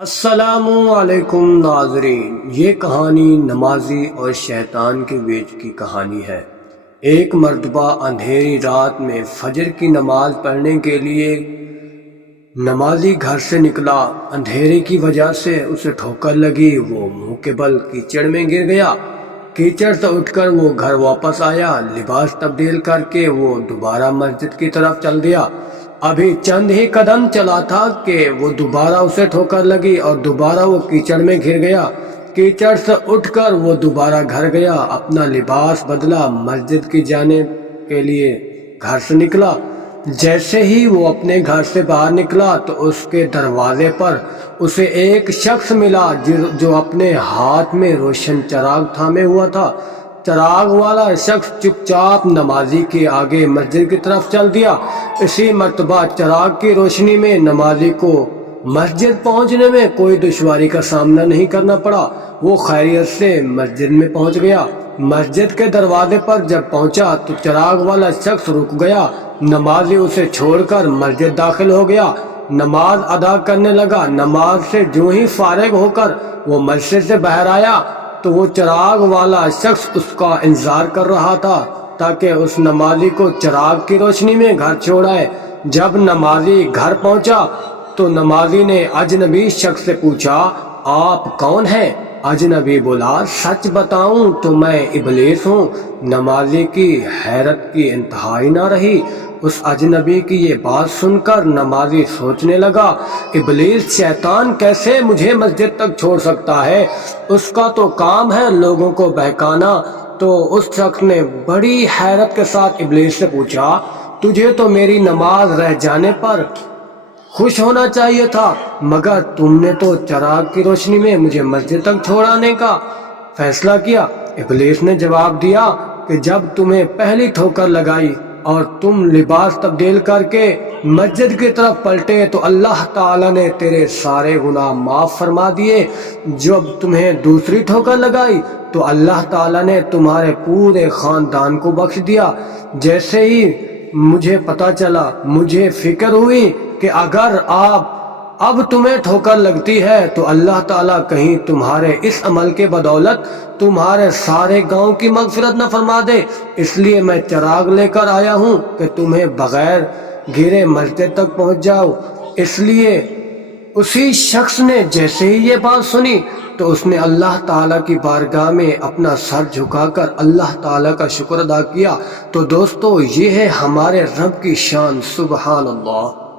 السلام علیکم ناظرین، یہ کہانی نمازی اور شیطان کے بیچ کی کہانی ہے۔ ایک مرتبہ اندھیری رات میں فجر کی نماز پڑھنے کے لیے نمازی گھر سے نکلا۔ اندھیرے کی وجہ سے اسے ٹھوکر لگی، وہ منہ کے بل کیچڑ میں گر گیا۔ کیچڑ سے اٹھ کر وہ گھر واپس آیا۔ لباس تبدیل کر کے وہ دوبارہ مسجد کی طرف چل دیا۔ ابھی چند ہی قدم چلا تھا کہ وہ دوبارہ اسے ٹھوکر لگی اور دوبارہ وہ کیچڑ میں گر گیا۔ کیچڑ سے اٹھ کر وہ دوبارہ گھر گیا، اپنا لباس بدلا، مسجد کی جانب کے لیے گھر سے نکلا۔ جیسے ہی وہ اپنے گھر سے باہر نکلا تو اس کے دروازے پر اسے ایک شخص ملا جو اپنے ہاتھ میں روشن چراغ تھامے ہوا تھا۔ چراغ والا شخص چپ چاپ نمازی کے آگے مسجد کی طرف چل دیا۔ اسی مرتبہ چراغ کی روشنی میں نمازی کو مسجد پہنچنے میں کوئی دشواری کا سامنا نہیں کرنا پڑا۔ وہ خیریت سے مسجد میں پہنچ گیا۔ مسجد کے دروازے پر جب پہنچا تو چراغ والا شخص رک گیا۔ نمازی اسے چھوڑ کر مسجد داخل ہو گیا، نماز ادا کرنے لگا۔ نماز سے جو ہی فارغ ہو کر وہ مسجد سے باہر آیا تو وہ چراغ والا شخص اس کا انتظار کر رہا تھا تاکہ اس نمازی کو چراغ کی روشنی میں گھر چھوڑائے۔ جب نمازی گھر پہنچا تو نمازی نے اجنبی شخص سے پوچھا، آپ کون ہیں؟ اجنبی بولا، سچ بتاؤں تو میں ابلیس ہوں۔ نمازی کی حیرت کی انتہائی نہ رہی۔ اس اجنبی کی یہ بات سن کر نمازی سوچنے لگا، ابلیس شیطان کیسے مجھے مسجد تک چھوڑ سکتا ہے؟ اس کا تو کام ہے لوگوں کو بہکانا۔ تو اس شخص نے بڑی حیرت کے ساتھ ابلیس سے پوچھا، تجھے تو میری نماز رہ جانے پر خوش ہونا چاہیے تھا، مگر تم نے تو چراغ کی روشنی میں مجھے مسجد تک چھوڑانے کا فیصلہ کیا۔ ابلیس نے جواب دیا کہ جب تمہیں پہلی ٹھوکر لگائی اور تم لباس تبدیل کر کے مسجد کی طرف پلٹے تو اللہ تعالیٰ نے تیرے سارے گناہ معاف فرما دیے۔ جب تمہیں دوسری ٹھوکر لگائی تو اللہ تعالیٰ نے تمہارے پورے خاندان کو بخش دیا۔ جیسے ہی مجھے پتہ چلا، مجھے فکر ہوئی کہ اگر اب تمہیں ٹھوکر لگتی ہے تو اللہ تعالیٰ کہیں تمہارے اس عمل کے بدولت تمہارے سارے گاؤں کی مغفرت نہ فرما دے، اس لیے میں چراغ لے کر آیا ہوں کہ تمہیں بغیر گرے مسجد تک پہنچ جاؤ۔ اس لیے اسی شخص نے جیسے ہی یہ بات سنی تو اس نے اللہ تعالیٰ کی بارگاہ میں اپنا سر جھکا کر اللہ تعالیٰ کا شکر ادا کیا۔ تو دوستو، یہ ہے ہمارے رب کی شان، سبحان اللہ۔